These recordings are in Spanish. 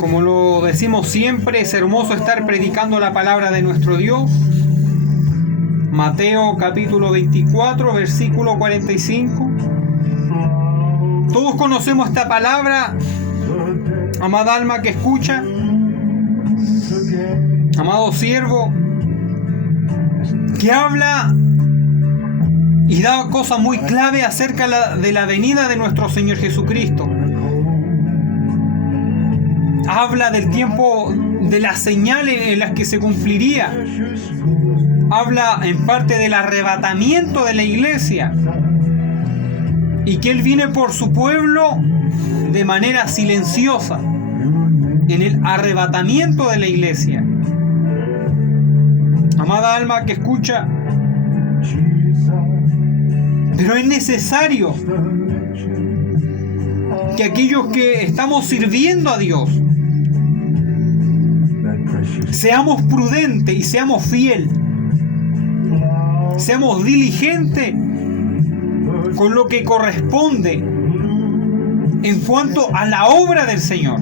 Como lo decimos siempre, es hermoso estar predicando la palabra de nuestro Dios. Mateo capítulo 24, versículo 45. Todos conocemos esta palabra, amada alma que escucha, amado siervo, que habla y da cosas muy clave acerca de la venida de nuestro Señor Jesucristo. Habla del tiempo, de las señales en las que se cumpliría. Habla en parte del arrebatamiento de la iglesia y que Él viene por su pueblo de manera silenciosa en el arrebatamiento de la iglesia. Amada alma que escucha, pero es necesario que aquellos que estamos sirviendo a Dios seamos prudentes y seamos fieles, seamos diligentes con lo que corresponde en cuanto a la obra del Señor.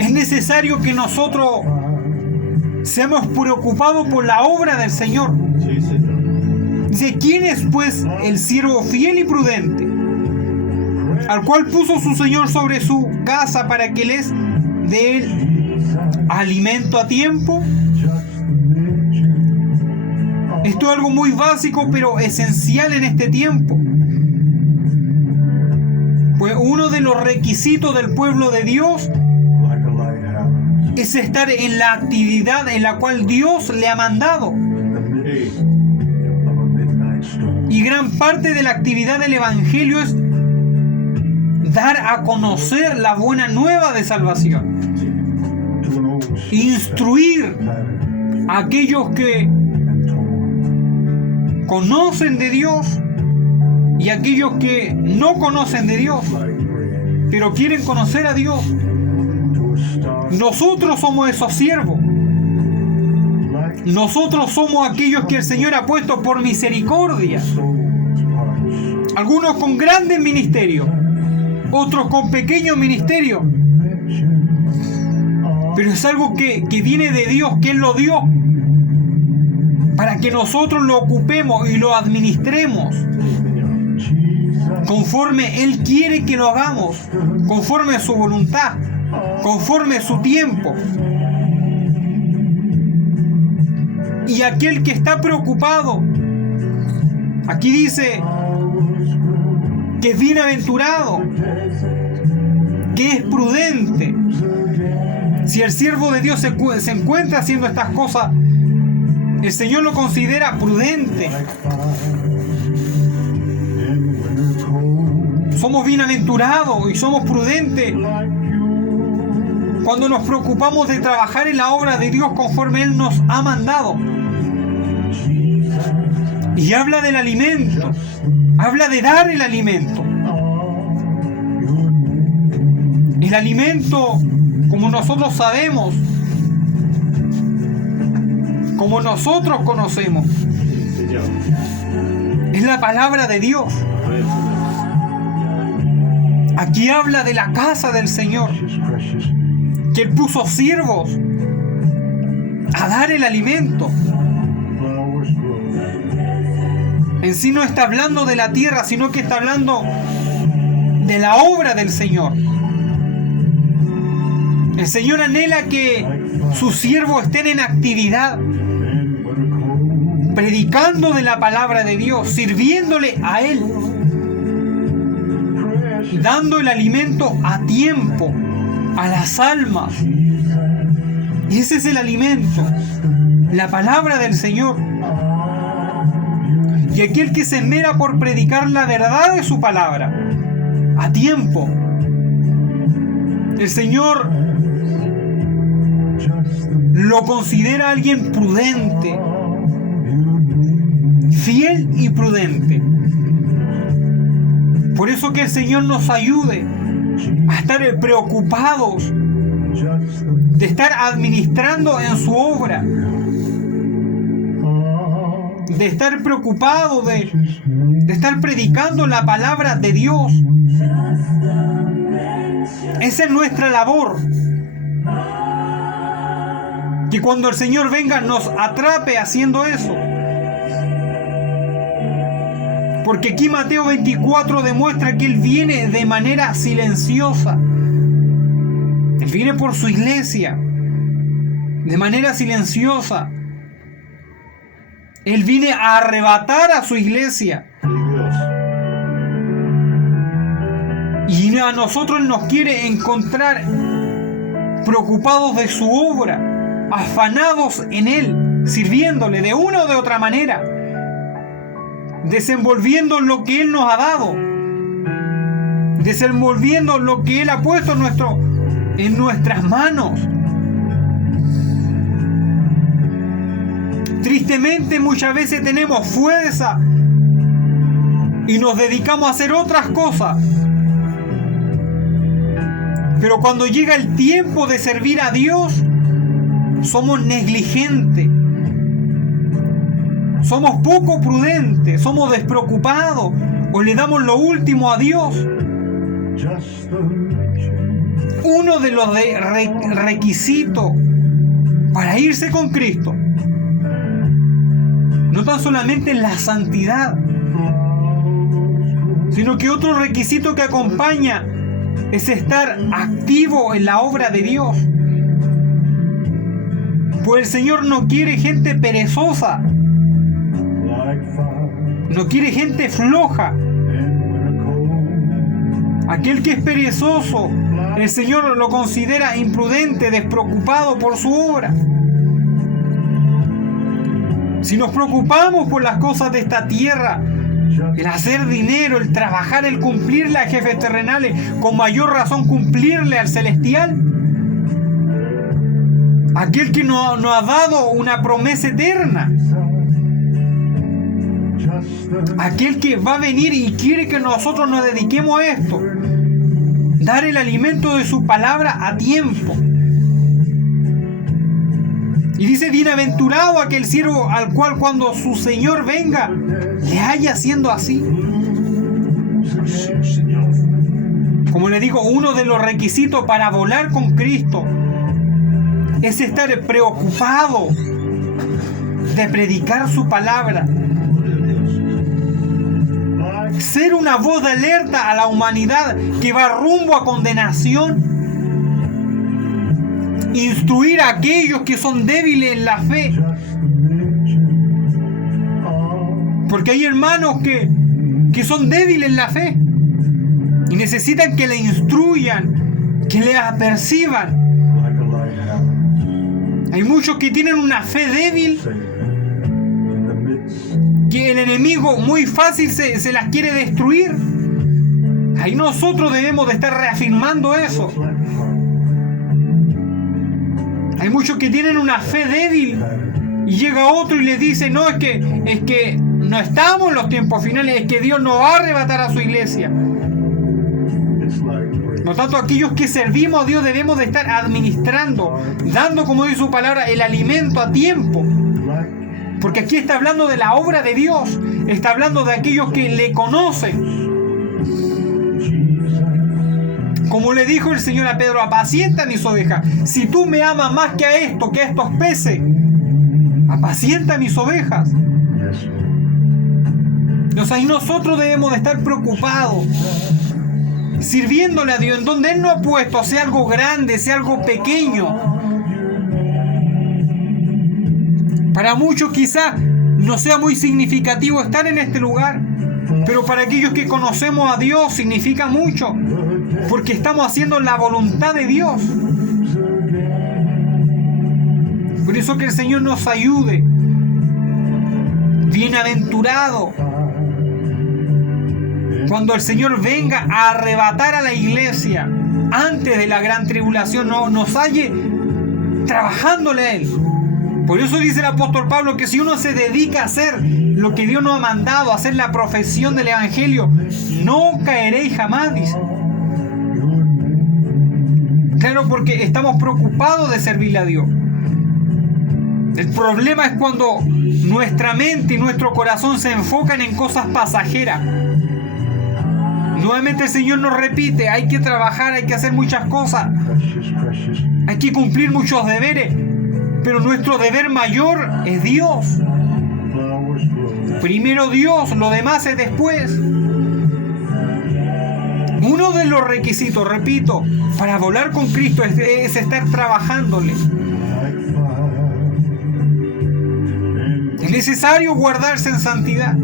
Es necesario que nosotros seamos preocupados por la obra del Señor. Dice, ¿quién es pues el siervo fiel y prudente, al cual puso su Señor sobre su casa para que les dé el alimento a tiempo? Esto es algo muy básico, pero esencial en este tiempo. Pues uno de los requisitos del pueblo de Dios es estar en la actividad en la cual Dios le ha mandado. Y gran parte de la actividad del Evangelio es dar a conocer la buena nueva de salvación. Instruir a aquellos que conocen de Dios y a aquellos que no conocen de Dios, pero quieren conocer a Dios. Nosotros somos esos siervos. Nosotros somos aquellos que el Señor ha puesto por misericordia. Algunos con grandes ministerios, otros con pequeños ministerios. Pero es algo que viene de Dios, que Él lo dio, para que nosotros lo ocupemos y lo administremos conforme Él quiere que lo hagamos, conforme a su voluntad, conforme a su tiempo. Y aquel que está preocupado, aquí dice que es bienaventurado, que es prudente. Si el siervo de Dios se encuentra haciendo estas cosas, el Señor lo considera prudente. Somos bienaventurados y somos prudentes cuando nos preocupamos de trabajar en la obra de Dios conforme Él nos ha mandado. Y habla del alimento, habla de dar el alimento. El alimento, como nosotros sabemos, como nosotros conocemos, es la palabra de Dios. Aquí habla de la casa del Señor, que Él puso siervos a dar el alimento. En sí no está hablando de la tierra, sino que está hablando de la obra del Señor. El Señor anhela que sus siervos estén en actividad, predicando de la palabra de Dios, sirviéndole a Él, dando el alimento a tiempo a las almas. Y ese es el alimento, la palabra del Señor. Y aquel que se esmera por predicar la verdad de su palabra a tiempo, el Señor lo considera alguien prudente, fiel y prudente. Por eso que el Señor nos ayude a estar preocupados de estar administrando en su obra, de estar preocupado, de estar predicando la palabra de Dios. Esa es nuestra labor. Que cuando el Señor venga nos atrape haciendo eso. Porque aquí Mateo 24 demuestra que Él viene de manera silenciosa. Él viene por su iglesia, de manera silenciosa. Él viene a arrebatar a su iglesia. Y a nosotros nos quiere encontrar preocupados de su obra, afanados en Él, sirviéndole de una o de otra manera, desenvolviendo lo que Él nos ha dado, desenvolviendo lo que Él ha puesto en nuestras manos. Tristemente muchas veces tenemos fuerza y nos dedicamos a hacer otras cosas. Pero cuando llega el tiempo de servir a Dios, somos negligentes. Somos poco prudentes, somos despreocupados o le damos lo último a Dios. Uno de los requisitos para irse con Cristo no tan solamente la santidad, sino que otro requisito que acompaña es estar activo en la obra de Dios. Pues el Señor no quiere gente perezosa, no quiere gente floja. Aquel que es perezoso, el Señor lo considera imprudente, despreocupado por su obra. Si nos preocupamos por las cosas de esta tierra, el hacer dinero, el trabajar, el cumplirle a jefes terrenales, con mayor razón cumplirle al celestial, aquel que nos ha dado una promesa eterna, aquel que va a venir y quiere que nosotros nos dediquemos a esto, dar el alimento de su palabra a tiempo. Y dice: bienaventurado aquel siervo al cual cuando su Señor venga le haya haciendo así. Como le digo, uno de los requisitos para volar con Cristo es estar preocupado de predicar su palabra, ser una voz de alerta a la humanidad que va rumbo a condenación, instruir a aquellos que son débiles en la fe, porque hay hermanos que son débiles en la fe y necesitan que le instruyan, que le aperciban. Hay muchos que tienen una fe débil, que el enemigo muy fácil se las quiere destruir. Ahí nosotros debemos de estar reafirmando eso. Hay muchos que tienen una fe débil y llega otro y les dice: no, es que no estamos en los tiempos finales, es que Dios no va a arrebatar a su iglesia. Por tanto, aquellos que servimos a Dios debemos de estar administrando, dando, como dice su palabra, el alimento a tiempo. Porque aquí está hablando de la obra de Dios, está hablando de aquellos que le conocen. Como le dijo el Señor a Pedro: apacienta mis ovejas. Si tú me amas más que a esto, que a estos peces, apacienta mis ovejas. Entonces ahí nosotros debemos de estar preocupados, sirviéndole a Dios en donde Él nos ha puesto, sea algo grande, sea algo pequeño. Para muchos quizá no sea muy significativo estar en este lugar, pero para aquellos que conocemos a Dios significa mucho, porque estamos haciendo la voluntad de Dios. Por eso que el Señor nos ayude. Bienaventurado cuando el Señor venga a arrebatar a la iglesia antes de la gran tribulación, nos halle trabajándole a Él. Por eso dice el apóstol Pablo que si uno se dedica a hacer lo que Dios nos ha mandado, a hacer la profesión del Evangelio, no caeréis jamás, dice. Claro, porque estamos preocupados de servirle a Dios. El problema es cuando nuestra mente y nuestro corazón se enfocan en cosas pasajeras. Nuevamente el Señor nos repite, hay que trabajar, hay que hacer muchas cosas, hay que cumplir muchos deberes, pero nuestro deber mayor es Dios. Primero Dios, lo demás es después. Uno de los requisitos, repito, para volar con Cristo es estar trabajándole. Es necesario guardarse en santidad.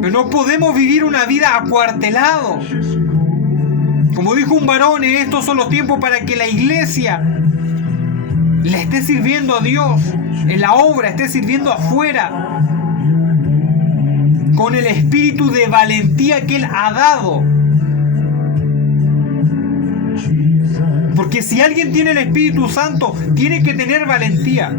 Pero no podemos vivir una vida acuartelados. Como dijo un varón, estos son los tiempos para que la iglesia le esté sirviendo a Dios en la obra, esté sirviendo afuera, con el espíritu de valentía que Él ha dado. Porque si alguien tiene el Espíritu Santo, tiene que tener valentía.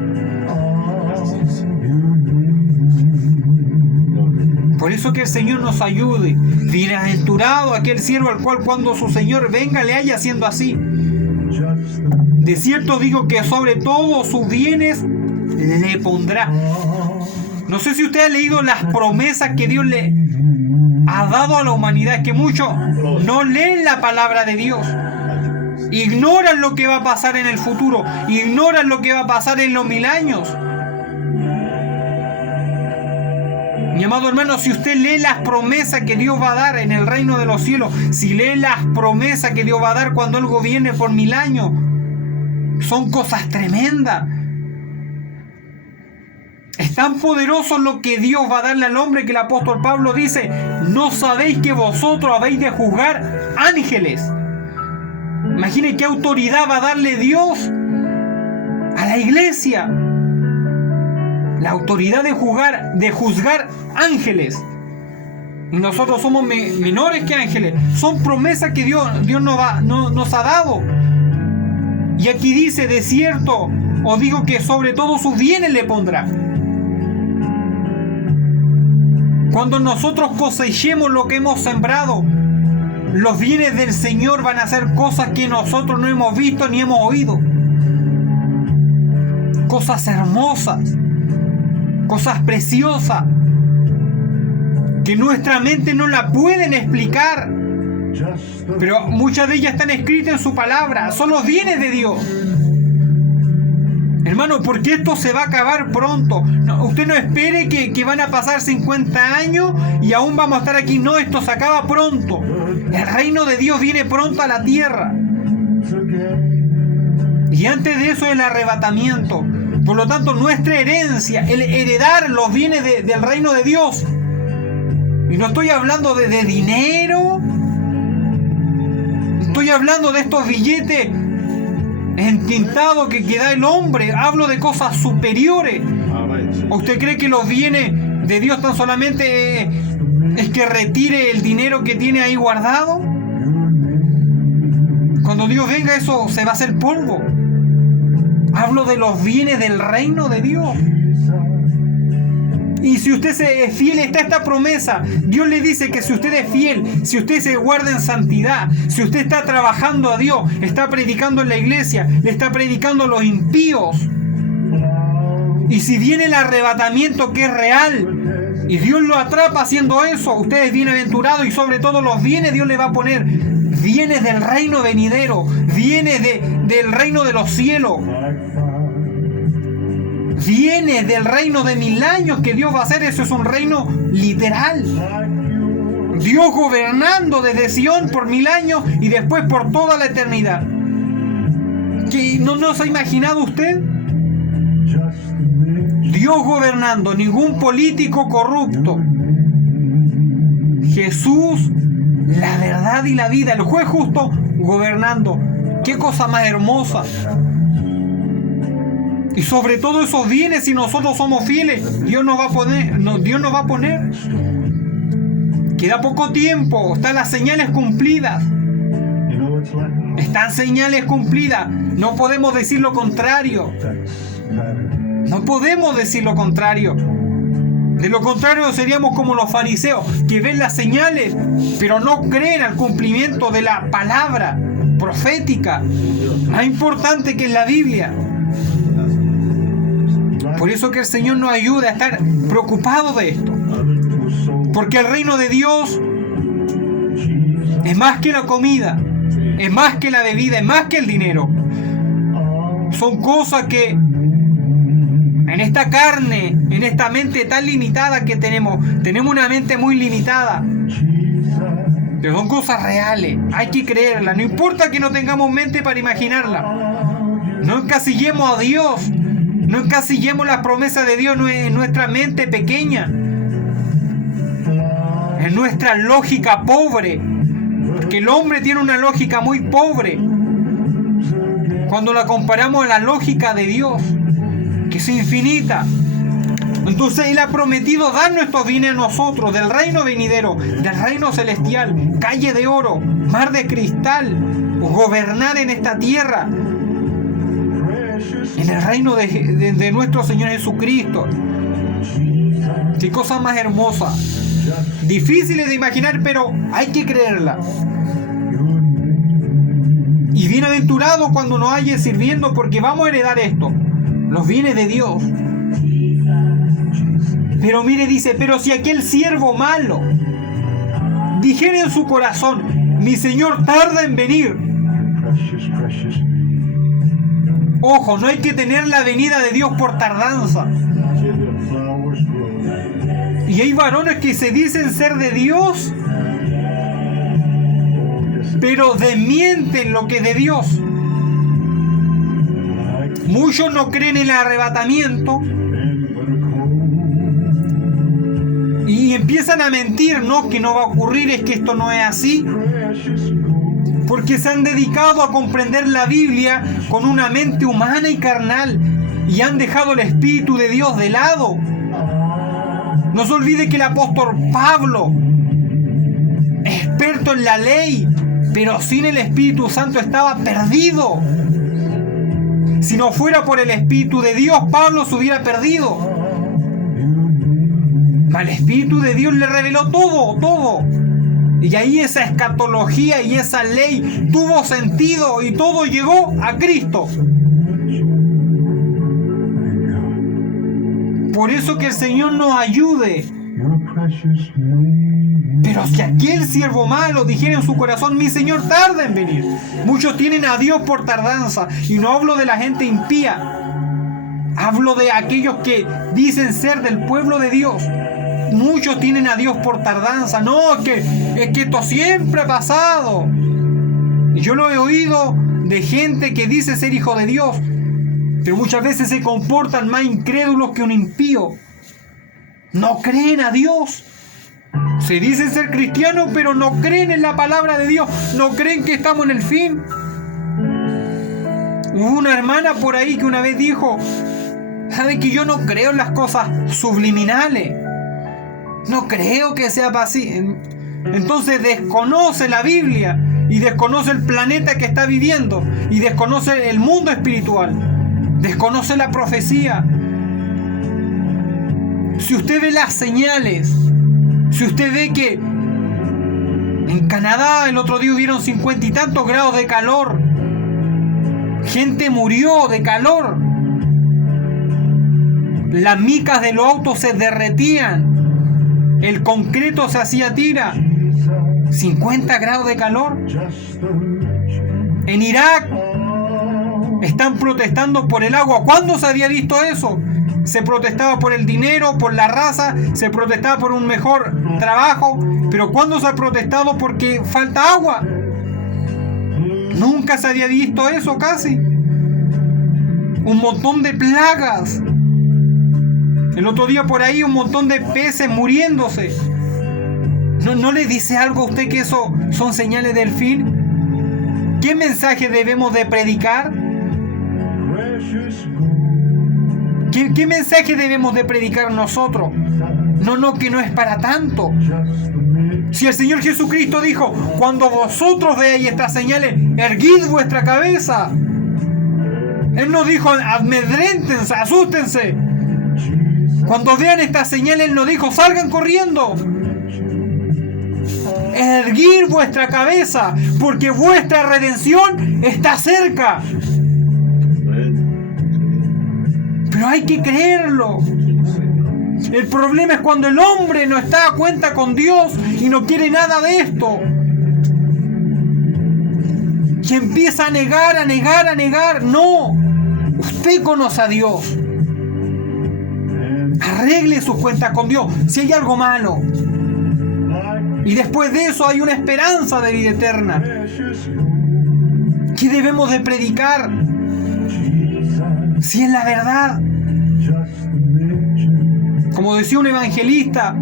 Por eso que el Señor nos ayude. Bienaventurado aquel siervo al cual cuando su Señor venga le haya haciendo así. De cierto digo que sobre todos sus bienes le pondrá. No sé si usted ha leído las promesas que Dios le ha dado a la humanidad. Es que muchos no leen la palabra de Dios. Ignoran lo que va a pasar en el futuro. Ignoran lo que va a pasar en los 1000 años. Mi amado hermano, si usted lee las promesas que Dios va a dar en el reino de los cielos, si lee las promesas que Dios va a dar cuando Él gobierne por 1000 años, son cosas tremendas. Es tan poderoso lo que Dios va a darle al hombre que el apóstol Pablo dice: ¿no sabéis que vosotros habéis de juzgar ángeles? Imaginen qué autoridad va a darle Dios a la iglesia. La autoridad de juzgar ángeles. Y nosotros somos menores que ángeles. Son promesas que Dios nos ha dado. Y aquí dice: de cierto os digo que sobre todos sus bienes le pondrá. Cuando nosotros cosechemos lo que hemos sembrado, los bienes del Señor van a hacer cosas que nosotros no hemos visto ni hemos oído. Cosas hermosas, cosas preciosas, que nuestra mente no la pueden explicar, pero muchas de ellas están escritas en su palabra. Son los bienes de Dios. Hermano, porque esto se va a acabar pronto. No, usted no espere que van a pasar 50 años y aún vamos a estar aquí. No, esto se acaba pronto. El reino de Dios viene pronto a la tierra. Y antes de eso, el arrebatamiento. Por lo tanto, nuestra herencia, el heredar los bienes del reino de Dios. Y no estoy hablando de dinero. Estoy hablando de estos billetes entintados que da el hombre. Hablo de cosas superiores. ¿O usted cree que los bienes de Dios tan solamente es que retire el dinero que tiene ahí guardado? Cuando Dios venga, eso se va a hacer polvo. Hablo de los bienes del reino de Dios. Y si usted es fiel, está esta promesa. Dios le dice que si usted es fiel, si usted se guarda en santidad, si usted está trabajando a Dios, está predicando en la iglesia, le está predicando a los impíos. Y si viene el arrebatamiento que es real, y Dios lo atrapa haciendo eso, usted es bienaventurado, y sobre todo los bienes Dios le va a poner. Bienes del reino venidero, bienes del reino de los cielos. Viene del reino de 1000 años que Dios va a hacer. Eso es un reino literal. Dios gobernando desde Sion por 1000 años y después por toda la eternidad. ¿Que no se ha imaginado usted? Dios gobernando, ningún político corrupto. Jesús, la verdad y la vida, el juez justo gobernando. Qué cosa más hermosa. Y sobre todo esos bienes, si nosotros somos fieles, Dios nos va a poner. Queda poco tiempo, están las señales cumplidas. Están señales cumplidas. No podemos decir lo contrario. No podemos decir lo contrario. De lo contrario seríamos como los fariseos, que ven las señales, pero no creen al cumplimiento de la palabra profética, más importante que es la Biblia. Por eso que el Señor nos ayude a estar preocupados de esto. Porque el reino de Dios es más que la comida, es más que la bebida, es más que el dinero. Son cosas que en esta carne, en esta mente tan limitada que tenemos una mente muy limitada. Pero son cosas reales, hay que creerlas. No importa que no tengamos mente para imaginarla. No encasillemos a Dios, no encasillemos las promesas de Dios en nuestra mente pequeña, en nuestra lógica pobre. Porque el hombre tiene una lógica muy pobre cuando la comparamos a la lógica de Dios, que es infinita. Entonces Él ha prometido darnos estos bienes a nosotros, del reino venidero, del reino celestial, calle de oro, mar de cristal, gobernar en esta tierra, en el reino de nuestro Señor Jesucristo. Qué cosa más hermosa, difíciles de imaginar, pero hay que creerla. Y bienaventurado cuando nos halle sirviendo, porque vamos a heredar esto, los bienes de Dios. Pero mire, dice, pero si aquel siervo malo dijere en su corazón, mi Señor tarda en venir. Ojo, no hay que tener la venida de Dios por tardanza. Y hay varones que se dicen ser de Dios, pero desmienten lo que es de Dios. Muchos no creen en el arrebatamiento y empiezan a mentir, no, que no va a ocurrir, es que esto no es así, porque se han dedicado a comprender la Biblia con una mente humana y carnal y han dejado el Espíritu de Dios de lado. No se olvide que el apóstol Pablo, experto en la ley, pero sin el Espíritu Santo, estaba perdido. Si no fuera por el Espíritu de Dios, Pablo se hubiera perdido. El Espíritu de Dios le reveló todo. Y ahí esa escatología y esa ley tuvo sentido y todo llegó a Cristo. Por eso que el Señor nos ayude. Pero si aquel siervo malo dijera en su corazón, mi Señor tarda en venir. Muchos tienen a Dios por tardanza. Y no hablo de la gente impía. Hablo de aquellos que dicen ser del pueblo de Dios. Muchos tienen a Dios por tardanza. No, es que esto siempre ha pasado. Y yo lo he oído de gente que dice ser hijo de Dios, pero muchas veces se comportan más incrédulos que un impío. No creen a Dios. Se dicen ser cristianos, pero no creen en la palabra de Dios. No creen que estamos en el fin. Hubo una hermana por ahí que una vez dijo, ¿sabe que yo no creo en las cosas subliminales? No creo que sea así. Entonces desconoce la Biblia y desconoce el planeta que está viviendo y desconoce el mundo espiritual, desconoce la profecía. Si usted ve las señales, si usted ve que en Canadá el otro día hubieron 50 y tantos grados de calor, gente murió de calor, las micas de los autos se derretían, el concreto se hacía tira. 50 grados de calor. En Irak están protestando por el agua. ¿Cuándo se había visto eso? Se protestaba por el dinero, por la raza, se protestaba por un mejor trabajo. Pero ¿cuándo se ha protestado porque falta agua? Nunca se había visto eso casi. Un montón de plagas. El otro día por ahí un montón de peces muriéndose. ¿No le dice algo a usted que eso son señales del fin? ¿Qué mensaje debemos de predicar? ¿Qué mensaje debemos de predicar nosotros? No, que no es para tanto. Si el Señor Jesucristo dijo, cuando vosotros veáis estas señales, erguid vuestra cabeza. Él no dijo, amedréntense, asústense. Cuando vean estas señales, Él no dijo, salgan corriendo. Erguir vuestra cabeza, porque vuestra redención está cerca. Pero hay que creerlo. El problema es cuando el hombre no está a cuenta con Dios y no quiere nada de esto. Y empieza a negar, a negar, a negar. No, usted conoce a Dios. Arregle sus cuentas con Dios si hay algo malo. Y después de eso hay una esperanza de vida eterna. ¿Qué debemos de predicar? Si es la verdad. Como decía un evangelista,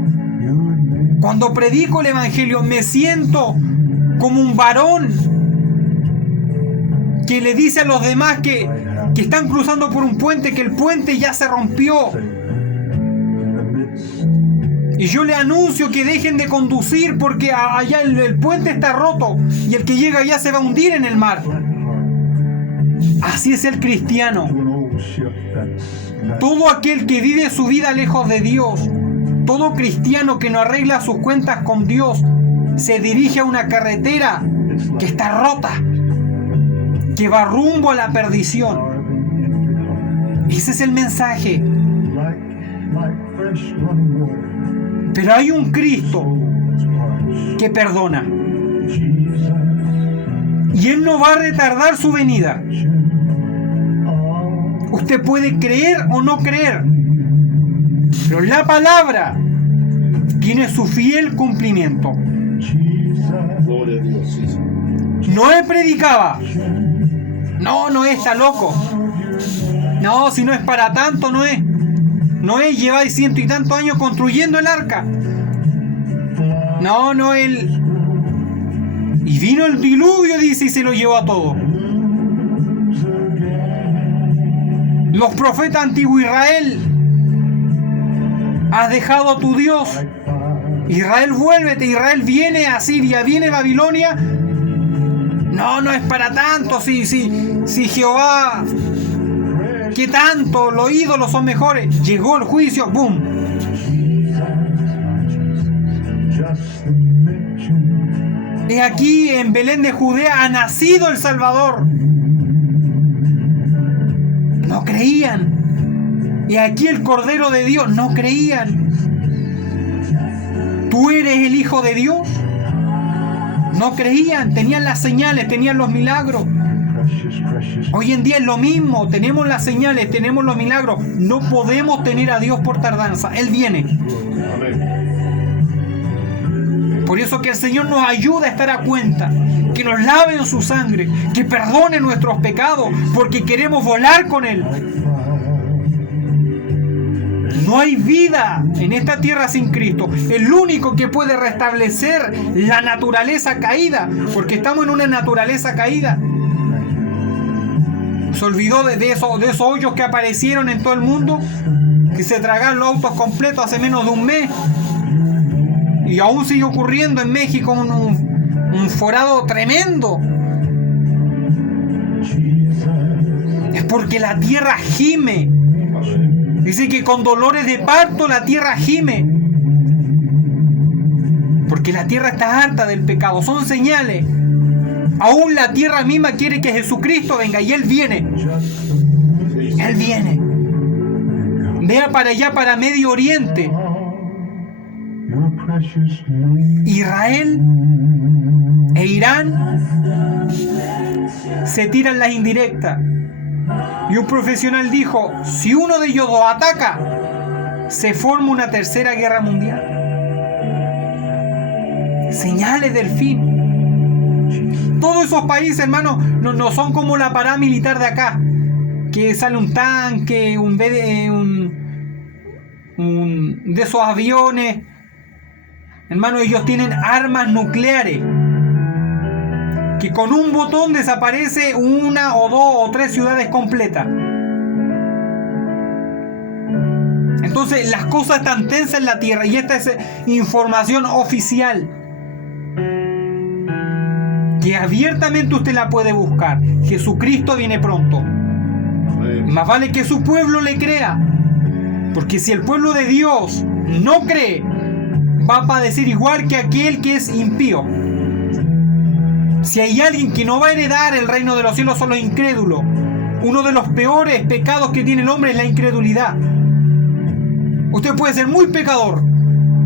cuando predico el evangelio me siento como un varón que le dice a los demás que están cruzando por un puente, que el puente ya se rompió. Y yo le anuncio que dejen de conducir porque allá el puente está roto y el que llega allá se va a hundir en el mar. Así es el cristiano. Todo aquel que vive su vida lejos de Dios, todo cristiano que no arregla sus cuentas con Dios, se dirige a una carretera que está rota, que va rumbo a la perdición. Ese es el mensaje. Pero hay un Cristo que perdona. Y Él no va a retardar su venida. Usted puede creer o no creer, pero la palabra tiene su fiel cumplimiento. Noé predicaba. No está loco. No, si no es para tanto, Noé. Noé lleva 100 y tantos años construyendo el arca. No, él... Y vino el diluvio, dice, y se lo llevó a todo. Los profetas antiguos, Israel, has dejado a tu Dios. Israel, vuélvete. Israel, viene a Siria, viene Babilonia. No es para tanto. Si Jehová, ¿qué tanto? Los ídolos son mejores. Llegó el juicio, ¡boom! Y aquí en Belén de Judea ha nacido el Salvador. No creían. Y aquí el Cordero de Dios, no creían. ¿Tú eres el Hijo de Dios? No creían, tenían las señales, tenían los milagros. Hoy en día es lo mismo, tenemos las señales, tenemos los milagros. No podemos tener a Dios por tardanza, Él viene. Por eso que el Señor nos ayuda a estar a cuenta, que nos lave en su sangre, que perdone nuestros pecados, porque queremos volar con Él. No hay vida en esta tierra sin Cristo. El único que puede restablecer la naturaleza caída, porque estamos en una naturaleza caída. Se olvidó de esos hoyos que aparecieron en todo el mundo, que se tragaron los autos completos hace menos de un mes. Y aún sigue ocurriendo en México un forado tremendo. Es porque la tierra gime. Dice que con dolores de parto la tierra gime. Porque la tierra está harta del pecado. Son señales. Aún la tierra misma quiere que Jesucristo venga. Y Él viene. Él viene. Vea para allá, para Medio Oriente. Israel e Irán se tiran las indirectas. Y un profesional dijo, si uno de ellos dos ataca, se forma una tercera guerra mundial. Señales del fin. Todos esos países, hermanos, no son como la parada militar de acá, que sale un tanque, de esos aviones. Hermanos, ellos tienen armas nucleares que con un botón desaparece una o dos o tres ciudades completas. Entonces las cosas están tensas en la tierra, y esta es información oficial que abiertamente usted la puede buscar. Jesucristo viene pronto. Más vale que su pueblo le crea, porque si el pueblo de Dios no cree, va a padecer igual que aquel que es impío. Si hay alguien que no va a heredar el reino de los cielos, son los incrédulos. Uno de los peores pecados que tiene el hombre es la incredulidad. Usted puede ser muy pecador,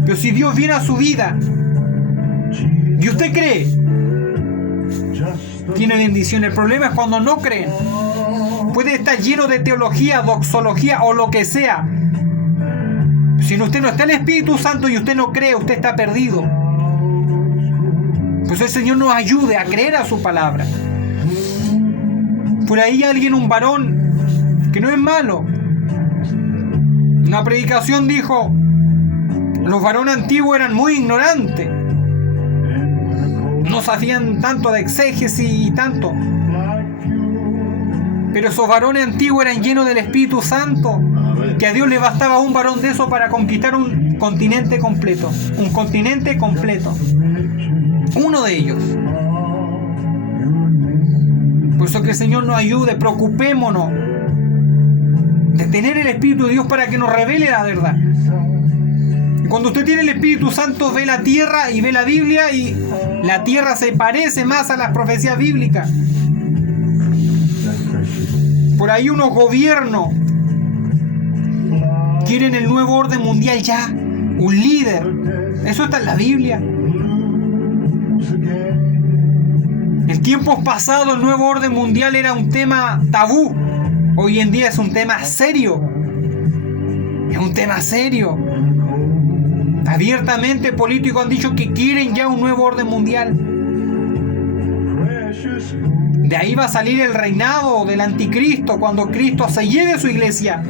pero si Dios viene a su vida y usted cree, tiene bendición. El problema es cuando no creen. Puede estar lleno de teología, doxología o lo que sea. Si usted no está en el Espíritu Santo y usted no cree, usted está perdido. Pues el Señor nos ayude a creer a su palabra. Por ahí alguien, un varón, que no es malo. Una predicación dijo, los varones antiguos eran muy ignorantes. No sabían tanto de exégesis y tanto. Pero esos varones antiguos eran llenos del Espíritu Santo, que a Dios le bastaba un varón de eso para conquistar un continente completo. Un continente completo. Uno de ellos. Por eso que el Señor nos ayude, preocupémonos de tener el Espíritu de Dios para que nos revele la verdad. Cuando usted tiene el Espíritu Santo, ve la tierra y ve la Biblia, y la tierra se parece más a las profecías bíblicas. Por ahí unos gobiernos quieren el nuevo orden mundial ya, un líder. Eso está en la Biblia. En tiempos pasados el nuevo orden mundial era un tema tabú. Hoy en día es un tema serio. Es un tema serio. Abiertamente políticos han dicho que quieren ya un nuevo orden mundial. De ahí va a salir el reinado del anticristo cuando Cristo se lleve su iglesia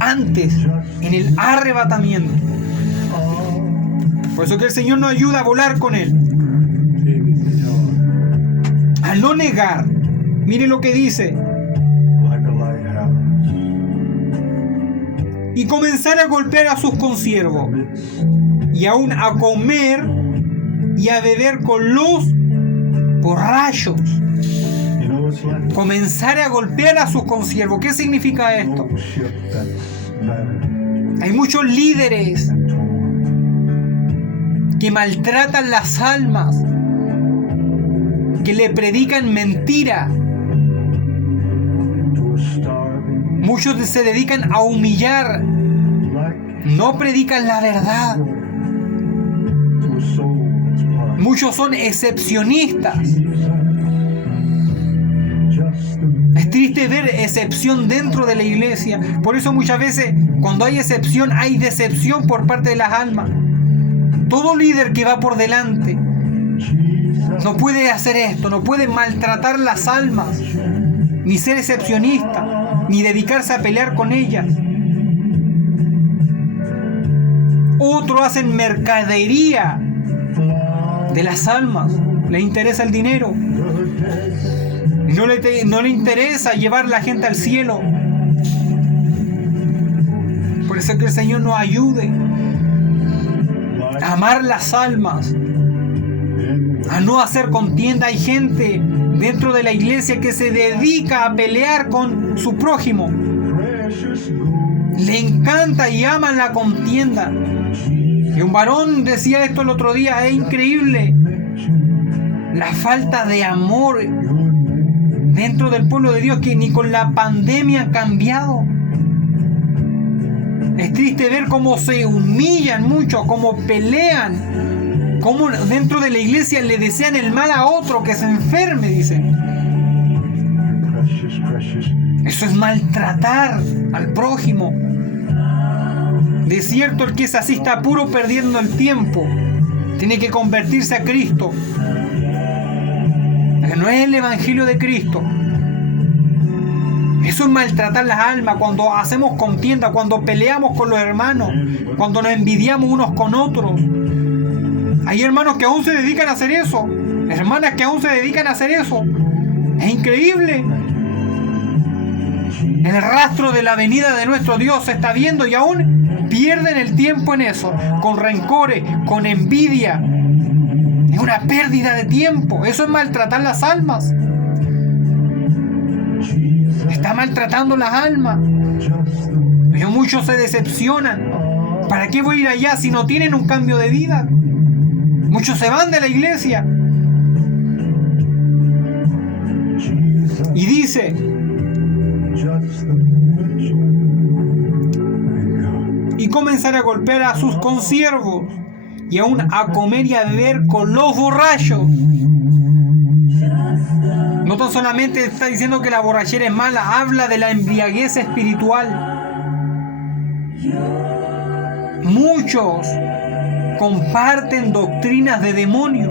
antes, en el arrebatamiento. Por eso que el Señor nos ayuda a volar con Él. Al no negar, mire lo que dice. Y comenzar a golpear a sus consiervos, y aún a comer y a beber con los borrachos. Comenzar a golpear a sus consiervos. ¿Qué significa esto? Hay muchos líderes que maltratan las almas, que le predican mentira. Muchos se dedican a humillar, no predican la verdad. Muchos son excepcionistas. Es triste ver excepción dentro de la iglesia. Por eso muchas veces cuando hay excepción hay decepción por parte de las almas. Todo líder que va por delante no puede hacer esto, no puede maltratar las almas, ni ser excepcionista, ni dedicarse a pelear con ellas. Otros hacen mercadería de las almas, les interesa el dinero. No le interesa llevar a la gente al cielo. Por eso que el Señor nos ayude a amar las almas, a no hacer contienda. Hay gente dentro de la iglesia que se dedica a pelear con su prójimo. Le encanta y aman la contienda. Y un varón decía esto el otro día, es increíble la falta de amor dentro del pueblo de Dios, que ni con la pandemia ha cambiado. Es triste ver cómo se humillan mucho, cómo pelean, cómo dentro de la iglesia le desean el mal a otro, que se enferme, dicen. Eso es maltratar al prójimo. De cierto, el que es así está puro perdiendo el tiempo. Tiene que convertirse a Cristo. No es el evangelio de Cristo. Eso es maltratar las almas. Cuando hacemos contienda, cuando peleamos con los hermanos, cuando nos envidiamos unos con otros. Hay hermanos que aún se dedican a hacer eso, hermanas que aún se dedican a hacer eso. Es increíble. El rastro de la venida de nuestro Dios se está viendo y aún pierden el tiempo en eso, con rencores, con envidia. Es una pérdida de tiempo. Eso es maltratar las almas. Está maltratando las almas. Pero muchos se decepcionan. ¿Para qué voy a ir allá si no tienen un cambio de vida? Muchos se van de la iglesia. Y dice, y comenzará a golpear a sus consiervos y aún a comer y a beber con los borrachos. No tan solamente está diciendo que la borrachera es mala, habla de la embriaguez espiritual. Muchos comparten doctrinas de demonios.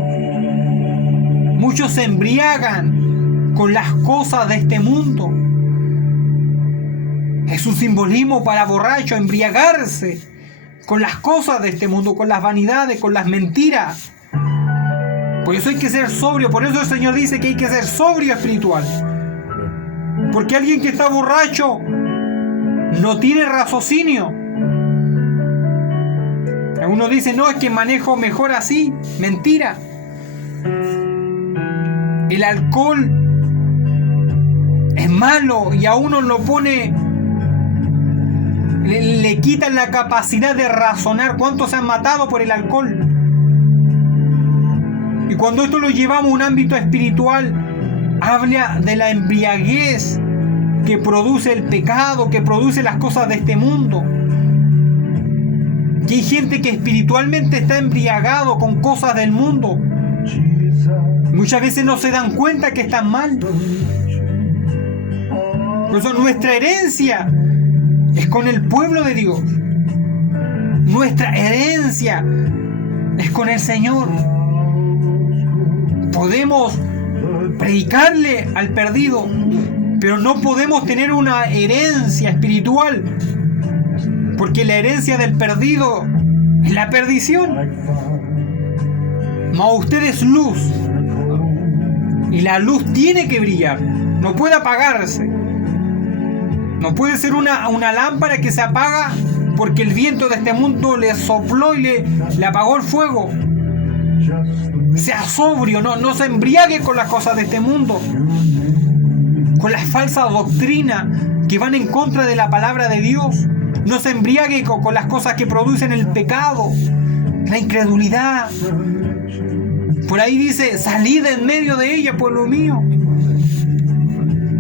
Muchos se embriagan con las cosas de este mundo. Es un simbolismo para borracho, embriagarse con las cosas de este mundo, con las vanidades, con las mentiras. Por eso hay que ser sobrio. Por eso el Señor dice que hay que ser sobrio espiritual. Porque alguien que está borracho no tiene raciocinio. Algunos dicen, no, es que manejo mejor así. Mentira. El alcohol es malo y a uno lo pone, le quitan la capacidad de razonar. ¿Cuántos se han matado por el alcohol? Y cuando esto lo llevamos a un ámbito espiritual, habla de la embriaguez que produce el pecado, que produce las cosas de este mundo. Que hay gente que espiritualmente está embriagado con cosas del mundo. Muchas veces no se dan cuenta que están mal. Por eso nuestra herencia es con el pueblo de Dios. Nuestra herencia es con el Señor. Podemos predicarle al perdido, pero no podemos tener una herencia espiritual, porque la herencia del perdido es la perdición. Mas usted es luz, y la luz tiene que brillar, no puede apagarse. No puede ser una lámpara que se apaga porque el viento de este mundo le sopló y le apagó el fuego. Sea sobrio, no se embriague con las cosas de este mundo, con las falsas doctrinas que van en contra de la palabra de Dios. No se embriague con las cosas que producen el pecado, la incredulidad. Por ahí dice, salid en medio de ella, pueblo mío.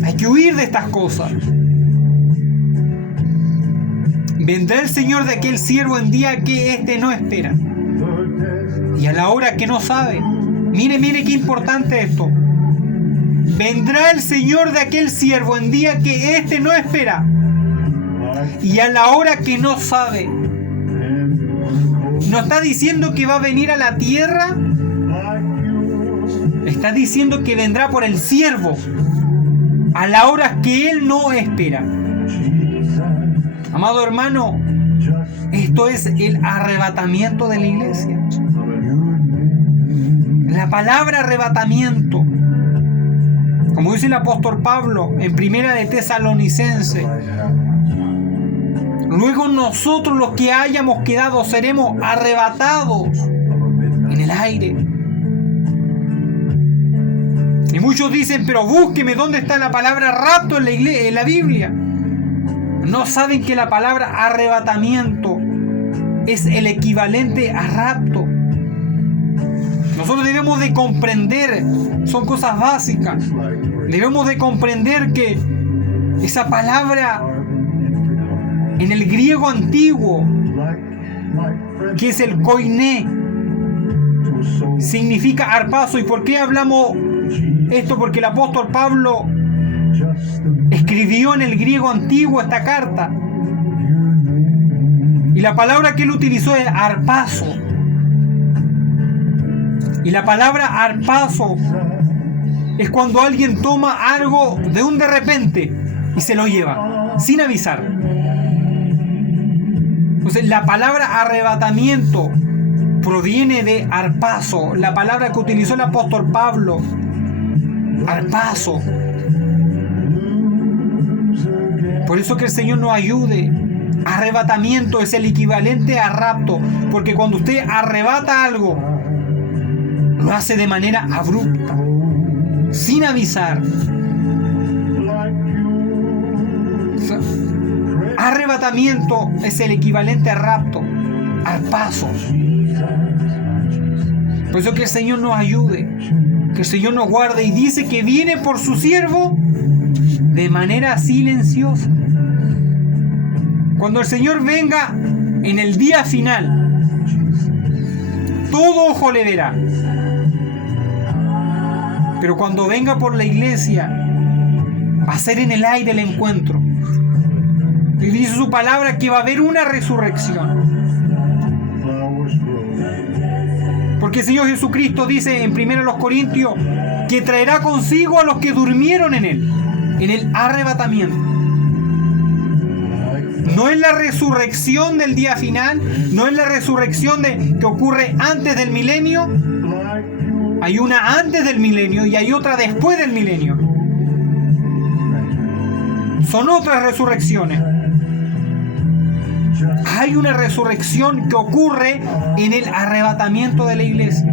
Hay que huir de estas cosas. Vendrá el Señor de aquel siervo en día que éste no espera, y a la hora que no sabe. Mire qué importante esto. Vendrá el Señor de aquel siervo en día que éste no espera, y a la hora que no sabe. No está diciendo que va a venir a la tierra, está diciendo que vendrá por el siervo a la hora que él no espera. Amado hermano, esto es el arrebatamiento de la iglesia. La palabra arrebatamiento, como dice el apóstol Pablo en Primera de Tesalonicenses, luego nosotros los que hayamos quedado seremos arrebatados en el aire. Y muchos dicen, pero búsqueme dónde está la palabra rapto en la Biblia. No saben que la palabra arrebatamiento es el equivalente a rapto. Nosotros debemos de comprender, son cosas básicas. Debemos de comprender que esa palabra en el griego antiguo, que es el koiné, significa arpazo. ¿Y por qué hablamos esto? Porque el apóstol Pablo escribió en el griego antiguo esta carta, y la palabra que él utilizó es arpazo. Y la palabra arpazo es cuando alguien toma algo de un de repente y se lo lleva sin avisar. Entonces la palabra arrebatamiento proviene de arpazo, la palabra que utilizó el apóstol Pablo, arpazo. Por eso que el Señor nos ayude. Arrebatamiento es el equivalente a rapto, porque cuando usted arrebata algo, lo hace de manera abrupta, sin avisar. Arrebatamiento es el equivalente a rapto, arpazo. Por eso que el Señor nos ayude, que el Señor nos guarde, y dice que viene por su siervo de manera silenciosa. Cuando el Señor venga en el día final, todo ojo le verá. Pero cuando venga por la iglesia, va a ser en el aire el encuentro. Y dice su palabra que va a haber una resurrección. Porque el Señor Jesucristo dice en 1 Corintios que traerá consigo a los que durmieron en el arrebatamiento. No es la resurrección del día final, no es la resurrección que ocurre antes del milenio. Hay una antes del milenio y hay otra después del milenio. Son otras resurrecciones. Hay una resurrección que ocurre en el arrebatamiento de la iglesia.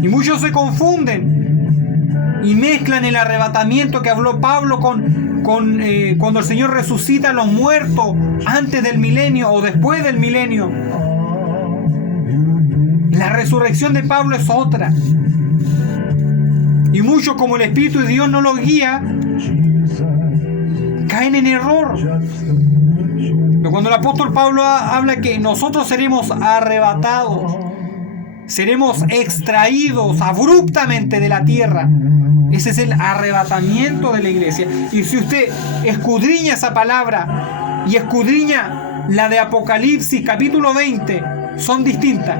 Y muchos se confunden y mezclan el arrebatamiento que habló Pablo con cuando el Señor resucita a los muertos antes del milenio o después del milenio. La resurrección de Pablo es otra. Y muchos, como el Espíritu de Dios no los guía, caen en error. Pero cuando el apóstol Pablo habla que nosotros seremos arrebatados, seremos extraídos abruptamente de la tierra, ese es el arrebatamiento de la iglesia. Y si usted escudriña esa palabra y escudriña la de Apocalipsis capítulo 20, son distintas.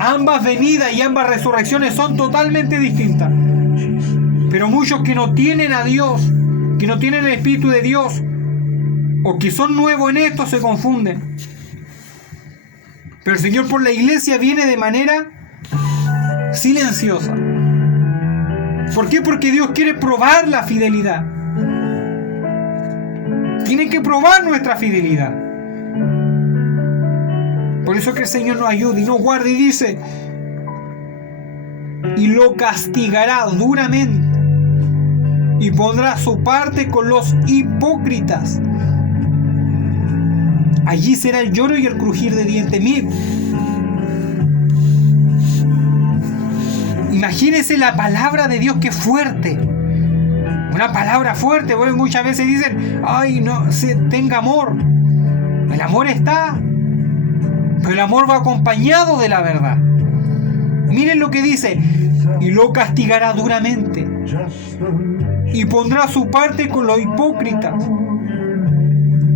Ambas venidas y ambas resurrecciones son totalmente distintas. Pero muchos que no tienen a Dios, que no tienen el Espíritu de Dios, o que son nuevos en esto, se confunden. Pero el Señor por la iglesia viene de manera silenciosa. ¿Por qué? Porque Dios quiere probar la fidelidad. Tiene que probar nuestra fidelidad. Por eso que el Señor nos ayude y nos guarde, y dice: y lo castigará duramente y pondrá su parte con los hipócritas. Allí será el lloro y el crujir de dientes. Imagínense la palabra de Dios, que fuerte. Una palabra fuerte. Bueno, muchas veces dicen: ay, no, tenga amor. El amor está, pero el amor va acompañado de la verdad. Miren lo que dice: y lo castigará duramente y pondrá su parte con los hipócritas.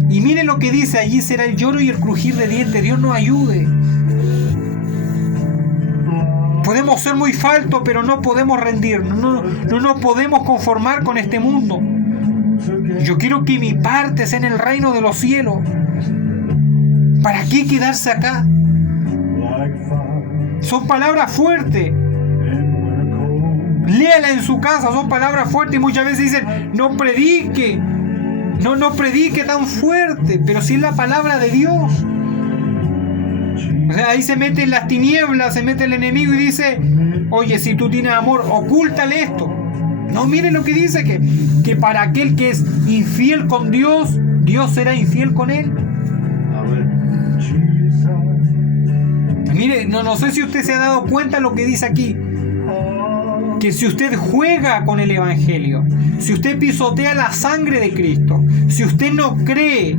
Y miren lo que dice: allí será el lloro y el crujir de dientes. Dios nos ayude. Podemos ser muy faltos, pero no podemos rendirnos. No nos podemos conformar con este mundo. Yo quiero que mi parte sea en el reino de los cielos. ¿Para qué quedarse acá? Son palabras fuertes. Léala en su casa, son palabras fuertes. Y muchas veces dicen: no predique. No predique tan fuerte. Pero si es la palabra de Dios. O sea, ahí se mete en las tinieblas, se mete el enemigo y dice: oye, si tú tienes amor, ocúltale esto. No, miren lo que dice, que para aquel que es infiel con Dios, Dios será infiel con él. Mire, no sé si usted se ha dado cuenta de lo que dice aquí. Que si usted juega con el Evangelio, si usted pisotea la sangre de Cristo, si usted no cree,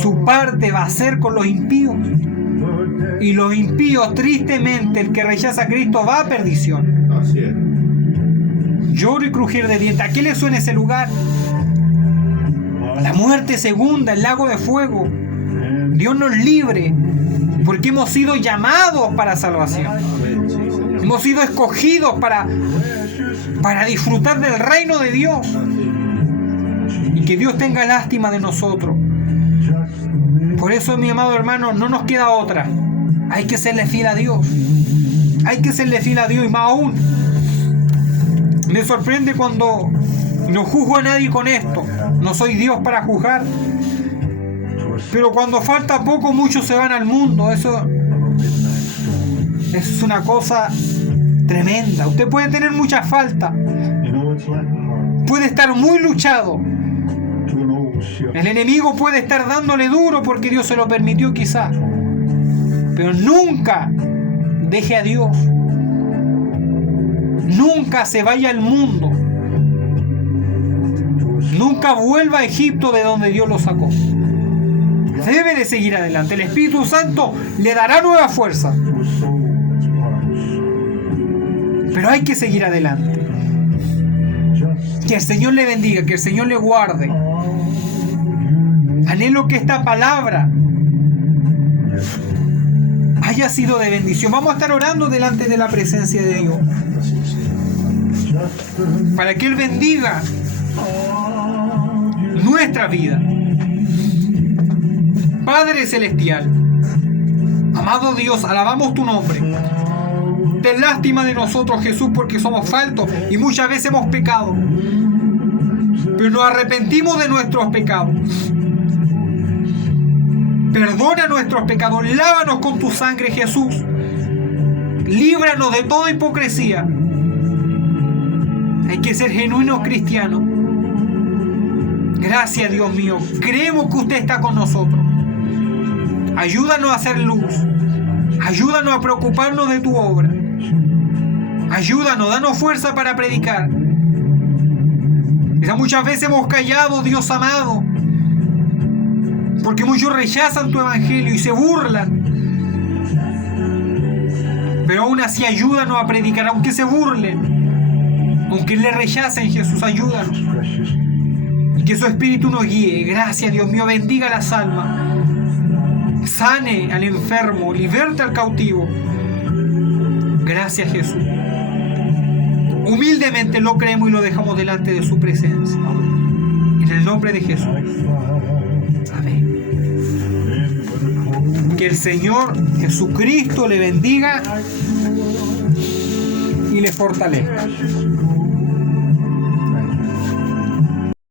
su parte va a ser con los impíos. Y los impíos, tristemente, el que rechaza a Cristo va a perdición. Así es. Lloro y crujir de dientes. ¿A qué le suena ese lugar? La muerte segunda, el lago de fuego. Dios nos libre, porque hemos sido llamados para salvación. Hemos sido escogidos para disfrutar del reino de Dios. Y que Dios tenga lástima de nosotros. Por eso, mi amado hermano, no nos queda otra. Hay que serle fiel a Dios. Hay que serle fiel a Dios. Y más aún, me sorprende cuando no juzgo a nadie con esto. No soy Dios para juzgar. Pero cuando falta poco, muchos se van al mundo. Eso es una cosa tremenda. Usted puede tener mucha falta. Puede estar muy luchado. El enemigo puede estar dándole duro porque Dios se lo permitió quizás. Pero nunca deje a Dios. Nunca se vaya al mundo. nunca vuelva a Egipto de donde Dios lo sacó. Debe de seguir adelante. El Espíritu Santo le dará nueva fuerza. Pero hay que seguir adelante. Que el Señor le bendiga, que el Señor le guarde. Anhelo que esta palabra haya sido de bendición. Vamos a estar orando delante de la presencia de Dios, para que Él bendiga nuestra vida. Padre Celestial, amado Dios, alabamos tu nombre. Ten lástima de nosotros, Jesús, porque somos faltos y muchas veces hemos pecado. Pero nos arrepentimos de nuestros pecados. Perdona nuestros pecados, lávanos con tu sangre, Jesús. Líbranos de toda hipocresía. Hay que ser genuinos cristianos. Gracias, Dios mío. Creemos que usted está con nosotros. Ayúdanos a hacer luz. Ayúdanos a preocuparnos de tu obra. Ayúdanos, danos fuerza para predicar. Quizás muchas veces hemos callado, Dios amado, porque muchos rechazan tu evangelio y se burlan. Pero aún así ayúdanos a predicar, aunque se burlen, aunque le rechacen. Jesús, ayúdanos. Y que su Espíritu nos guíe. Gracias, Dios mío, bendiga las almas. Sane al enfermo, liberte al cautivo. Gracias, Jesús. Humildemente lo creemos y lo dejamos delante de su presencia. En el nombre de Jesús. Amén. Que el Señor Jesucristo le bendiga y le fortalezca.